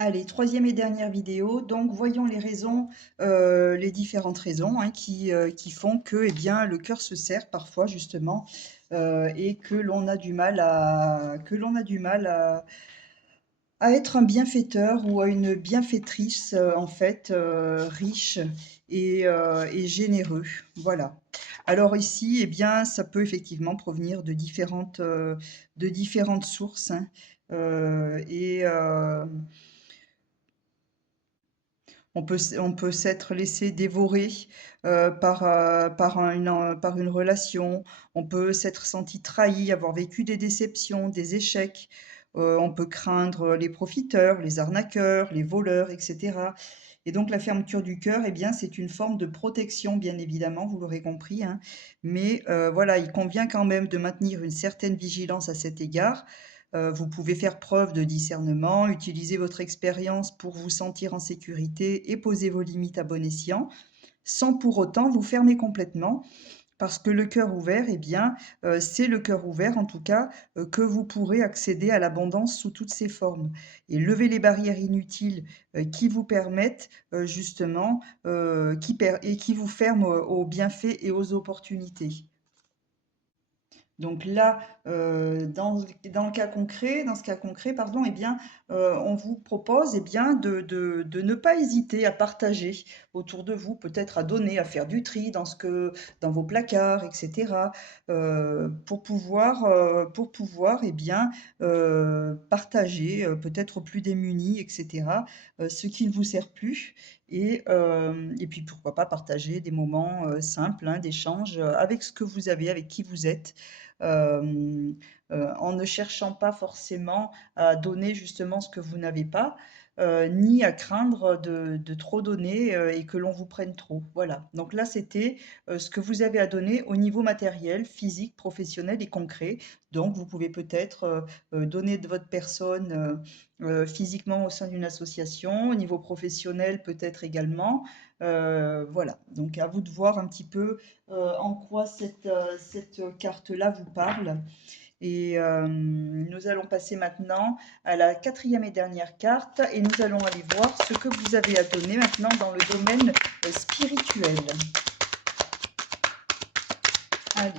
Allez, troisième et dernière vidéo. Donc, voyons les raisons, les différentes raisons hein, qui font que, eh bien, le cœur se serre parfois justement et que l'on a du mal à être un bienfaiteur ou à une bienfaitrice en fait riche et généreux. Voilà. Alors ici, eh bien, ça peut effectivement provenir de différentes sources hein, et on peut s'être laissé dévorer par une relation, on peut s'être senti trahi, avoir vécu des déceptions, des échecs, on peut craindre les profiteurs, les arnaqueurs, les voleurs, etc. Et donc la fermeture du cœur, eh bien, c'est une forme de protection, bien évidemment, vous l'aurez compris, hein. Mais voilà, il convient quand même de maintenir une certaine vigilance à cet égard. Vous pouvez faire preuve de discernement, utiliser votre expérience pour vous sentir en sécurité et poser vos limites à bon escient, sans pour autant vous fermer complètement. Parce que le cœur ouvert, eh bien, c'est le cœur ouvert, en tout cas, que vous pourrez accéder à l'abondance sous toutes ses formes et lever les barrières inutiles, qui vous permettent, justement, qui vous ferment, aux bienfaits et aux opportunités. Donc là, dans ce cas concret, pardon, eh bien, on vous propose, eh bien, de ne pas hésiter à partager autour de vous, peut-être à donner, à faire du tri dans vos placards, et cetera, pour pouvoir, eh bien, partager, peut-être aux plus démunis, et cetera, ce qui ne vous sert plus et puis pourquoi pas partager des moments, simples, hein, d'échange, avec ce que vous avez, avec qui vous êtes hem, en ne cherchant pas forcément à donner justement ce que vous n'avez pas, ni à craindre de trop donner, et que l'on vous prenne trop. Voilà. Donc là, c'était, ce que vous avez à donner au niveau matériel, physique, professionnel et concret. Donc vous pouvez peut-être, donner de votre personne, physiquement au sein d'une association, au niveau professionnel peut-être également. Voilà. Donc à vous de voir un petit peu, en quoi cette carte-là vous parle. Et nous allons passer maintenant à la quatrième et dernière carte et nous allons aller voir ce que vous avez à donner maintenant dans le domaine spirituel. Allez,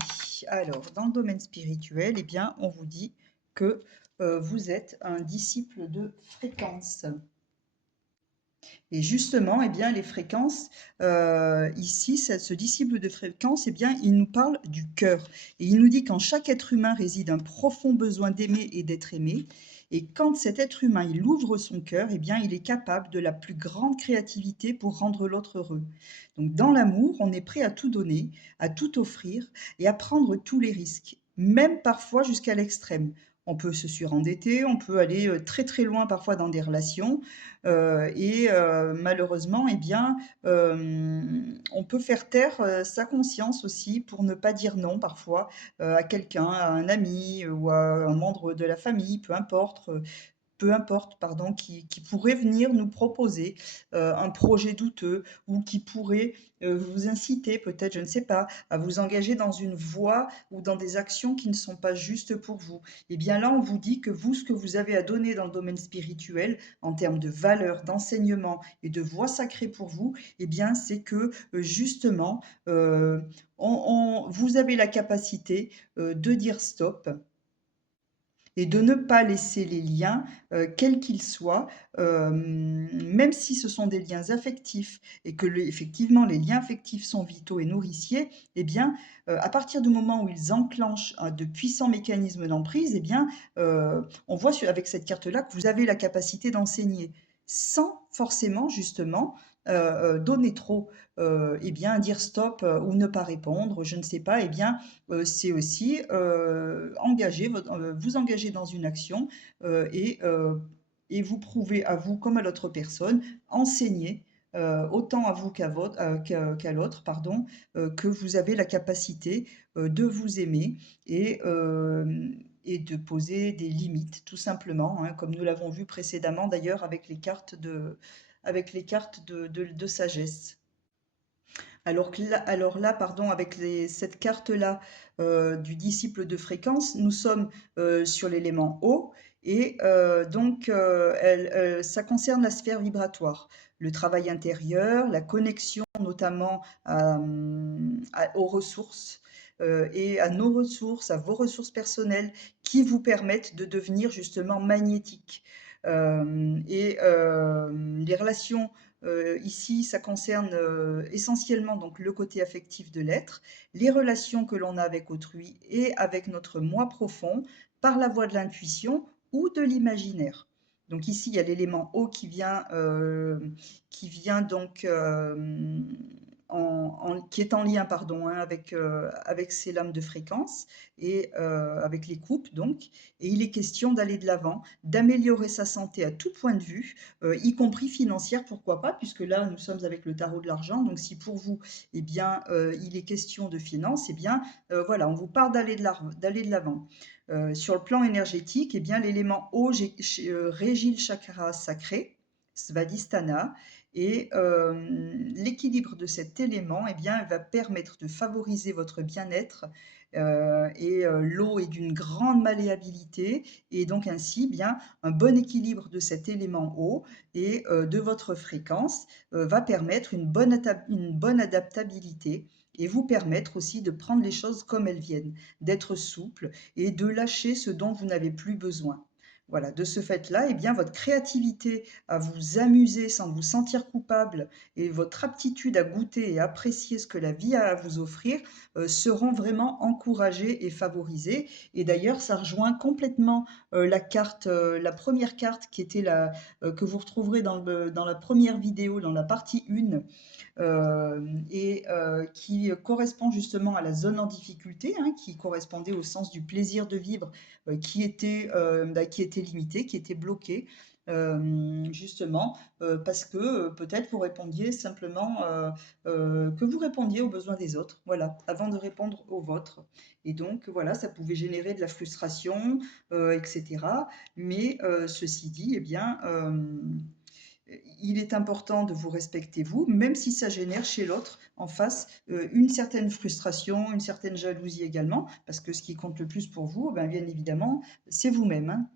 alors dans le domaine spirituel, eh bien, on vous dit que vous êtes un disciple de fréquence. Et justement, eh bien, les fréquences, ici, ce disciple de fréquence, eh bien, il nous parle du cœur. Et il nous dit qu'en chaque être humain réside un profond besoin d'aimer et d'être aimé. Et quand cet être humain, il ouvre son cœur, eh bien, il est capable de la plus grande créativité pour rendre l'autre heureux. Donc, dans l'amour, on est prêt à tout donner, à tout offrir et à prendre tous les risques, même parfois jusqu'à l'extrême. On peut se surendetter, on peut aller très très loin parfois dans des relations, malheureusement, eh bien, on peut faire taire, sa conscience aussi pour ne pas dire non parfois, à quelqu'un, à un ami ou à un membre de la famille, peu importe, pardon, qui pourrait venir nous proposer un projet douteux ou qui pourrait vous inciter, peut-être, je ne sais pas, à vous engager dans une voie ou dans des actions qui ne sont pas justes pour vous. Et bien là, on vous dit que vous, ce que vous avez à donner dans le domaine spirituel, en termes de valeurs, d'enseignement et de voie sacrée pour vous, eh bien, c'est que justement, vous avez la capacité de dire stop et de ne pas laisser les liens, quels qu'ils soient, même si ce sont des liens affectifs et que effectivement les liens affectifs sont vitaux et nourriciers, eh bien, à partir du moment où ils enclenchent de puissants mécanismes d'emprise, eh bien, on voit avec cette carte-là que vous avez la capacité d'enseigner sans forcément justement donner trop. Eh bien, dire stop ou ne pas répondre, je ne sais pas, eh bien, c'est aussi vous engager dans une action euh, et, euh, et vous prouver à vous comme à l'autre personne, enseigner autant à vous qu'à l'autre, pardon, que vous avez la capacité de vous aimer et de poser des limites, tout simplement, hein, comme nous l'avons vu précédemment d'ailleurs avec les cartes de sagesse. Alors là, pardon, avec cette carte-là du disciple de fréquence, nous sommes sur l'élément eau Et donc, ça concerne la sphère vibratoire, le travail intérieur, la connexion notamment aux ressources et à nos ressources, à vos ressources personnelles qui vous permettent de devenir justement magnétique. Les relations, ici, ça concerne essentiellement donc le côté affectif de l'être, les relations que l'on a avec autrui et avec notre moi profond par la voie de l'intuition ou de l'imaginaire. Donc ici, il y a l'élément eau qui vient donc qui est en lien pardon, hein, avec ces lames de fréquence et avec les coupes donc. Et il est question d'aller de l'avant, d'améliorer sa santé à tout point de vue, y compris financière, pourquoi pas, puisque là nous sommes avec le tarot de l'argent. Donc si pour vous, eh bien, il est question de finances, eh bien, voilà, on vous parle d'aller de l'avant. Sur le plan énergétique, eh bien, l'élément eau régit le chakra sacré, Svadhisthana, et l'équilibre de cet élément eh bien, va permettre de favoriser votre bien-être. L'eau est d'une grande malléabilité et donc ainsi bien un bon équilibre de cet élément eau et de votre fréquence va permettre une bonne adaptabilité et vous permettre aussi de prendre les choses comme elles viennent, d'être souple et de lâcher ce dont vous n'avez plus besoin. Voilà, de ce fait-là, eh bien, votre créativité à vous amuser sans vous sentir coupable et votre aptitude à goûter et apprécier ce que la vie a à vous offrir seront vraiment encouragées et favorisées. Et d'ailleurs, ça rejoint complètement la première carte qui était que vous retrouverez dans la première vidéo, dans la partie 1, qui correspond justement à la zone en difficulté, hein, qui correspondait au sens du plaisir de vivre, qui était limité, qui était bloqué. Justement, parce que peut-être vous répondiez simplement que vous répondiez aux besoins des autres, voilà, avant de répondre aux vôtres. Et donc, voilà, ça pouvait générer de la frustration, etc. Mais ceci dit, eh bien, il est important de vous respecter vous, même si ça génère chez l'autre en face une certaine frustration, une certaine jalousie également, parce que ce qui compte le plus pour vous, ben, bien évidemment, c'est vous-même, hein.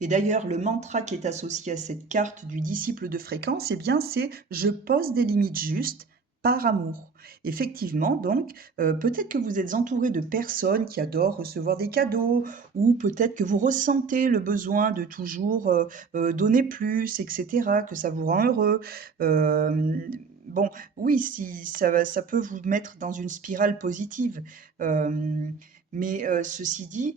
Et d'ailleurs, le mantra qui est associé à cette carte du disciple de fréquence, eh bien, c'est je pose des limites justes par amour. Effectivement, donc, peut-être que vous êtes entouré de personnes qui adorent recevoir des cadeaux, ou peut-être que vous ressentez le besoin de toujours donner plus, etc., que ça vous rend heureux. Euh, bon, oui, si ça peut vous mettre dans une spirale positive. Euh, mais ceci dit,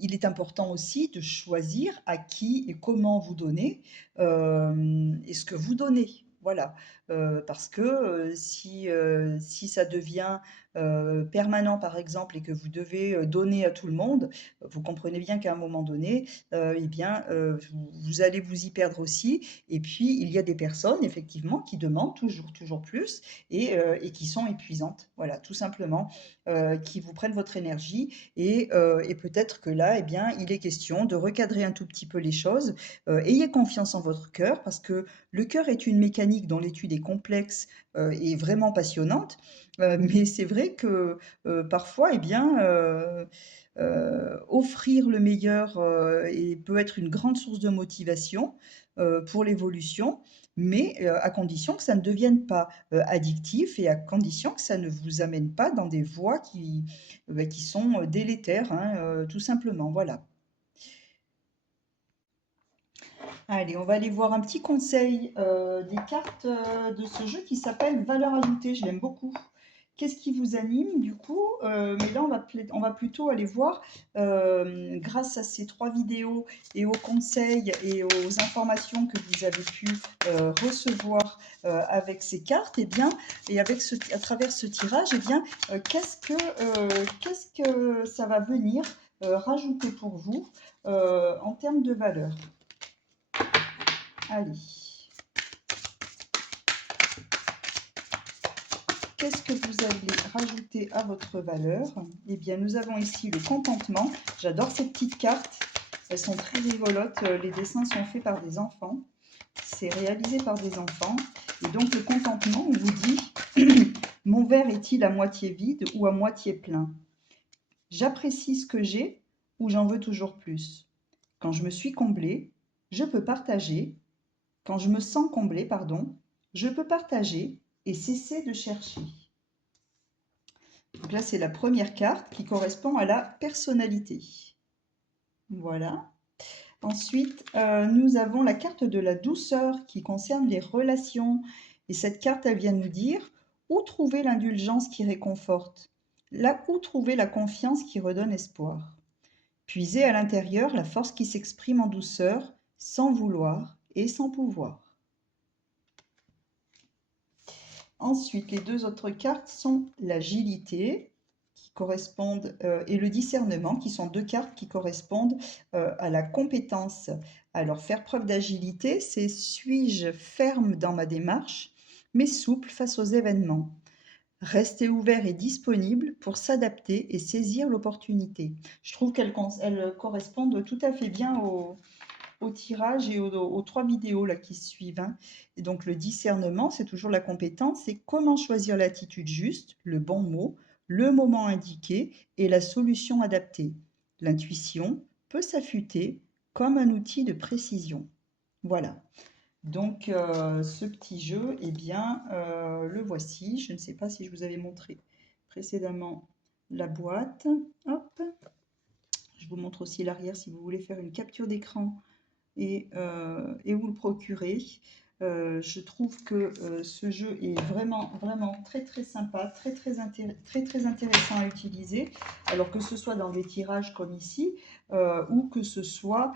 il est important aussi de choisir à qui et comment vous donnez et ce que vous donnez. Voilà. Parce que si ça devient permanent, par exemple, et que vous devez donner à tout le monde, vous comprenez bien qu'à un moment donné, eh bien, vous allez vous y perdre aussi. Et puis, il y a des personnes, effectivement, qui demandent toujours, toujours plus et qui sont épuisantes. Voilà, tout simplement, qui vous prennent votre énergie et peut-être que là, eh bien, il est question de recadrer un tout petit peu les choses. Ayez confiance en votre cœur parce que le cœur est une mécanique dont l'étude est complexe et vraiment passionnante. Mais c'est vrai que parfois, eh bien, offrir le meilleur et peut être une grande source de motivation pour l'évolution, mais à condition que ça ne devienne pas addictif et à condition que ça ne vous amène pas dans des voies qui sont délétères, hein, tout simplement. Voilà. Allez, on va aller voir un petit conseil des cartes de ce jeu qui s'appelle Valeur ajoutée. Je l'aime beaucoup. Qu'est-ce qui vous anime du coup? Mais là, on va plutôt aller voir, grâce à ces 3 vidéos et aux conseils et aux informations que vous avez pu recevoir avec ces cartes, et bien, et à travers ce tirage, et bien, qu'est-ce que ça va venir rajouter pour vous en termes de valeur? Allez, qu'est-ce que vous allez rajouter à votre valeur? Eh bien, nous avons ici le contentement. J'adore ces petites cartes. Elles sont très rigolotes. Les dessins sont faits par des enfants. C'est réalisé par des enfants. Et donc, le contentement, on vous dit mon verre est-il à moitié vide ou à moitié plein? J'apprécie ce que j'ai ou j'en veux toujours plus? Quand je me suis comblée, je peux partager. Quand je me sens comblée, pardon, je peux partager et cesser de chercher. Donc là, c'est la première carte qui correspond à la personnalité. Voilà. Ensuite, nous avons la carte de la douceur qui concerne les relations. Et cette carte, elle vient nous dire où trouver l'indulgence qui réconforte, là où trouver la confiance qui redonne espoir. Puiser à l'intérieur la force qui s'exprime en douceur, sans vouloir et sans pouvoir. Ensuite, les deux autres cartes sont l'agilité qui correspondent et le discernement qui sont deux cartes qui correspondent à la compétence. Alors, faire preuve d'agilité, c'est suis-je ferme dans ma démarche, mais souple face aux événements. Rester ouvert et disponible pour s'adapter et saisir l'opportunité. Je trouve qu'elles correspondent tout à fait bien au tirage et aux 3 vidéos là qui suivent, hein. Et donc le discernement, c'est toujours la compétence, c'est comment choisir l'attitude juste, le bon mot, le moment indiqué et la solution adaptée. L'intuition peut s'affûter comme un outil de précision. Voilà. Donc ce petit jeu, eh bien, le voici. Je ne sais pas si je vous avais montré précédemment la boîte. Hop. Je vous montre aussi l'arrière si vous voulez faire une capture d'écran et vous le procurer. Je trouve que ce jeu est vraiment, vraiment très, très sympa, très, très intéressant à utiliser. Alors que ce soit dans des tirages comme ici, ou que ce soit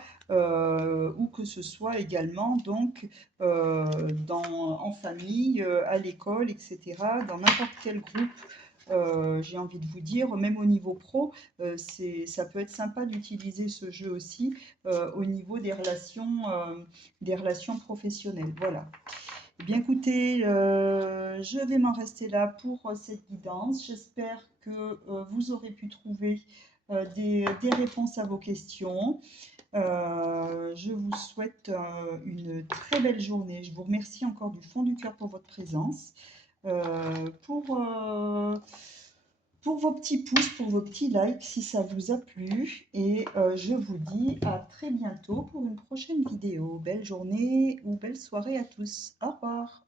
également donc en famille, à l'école, etc., dans n'importe quel groupe. J'ai envie de vous dire, même au niveau pro, ça peut être sympa d'utiliser ce jeu aussi au niveau des relations professionnelles. Voilà. Eh bien, écoutez, je vais m'en rester là pour cette guidance. J'espère que vous aurez pu trouver des réponses à vos questions. Je vous souhaite une très belle journée. Je vous remercie encore du fond du cœur pour votre présence, pour vos petits pouces, pour vos petits likes si ça vous a plu. Et je vous dis à très bientôt pour une prochaine vidéo. Belle journée ou belle soirée à tous. Au revoir.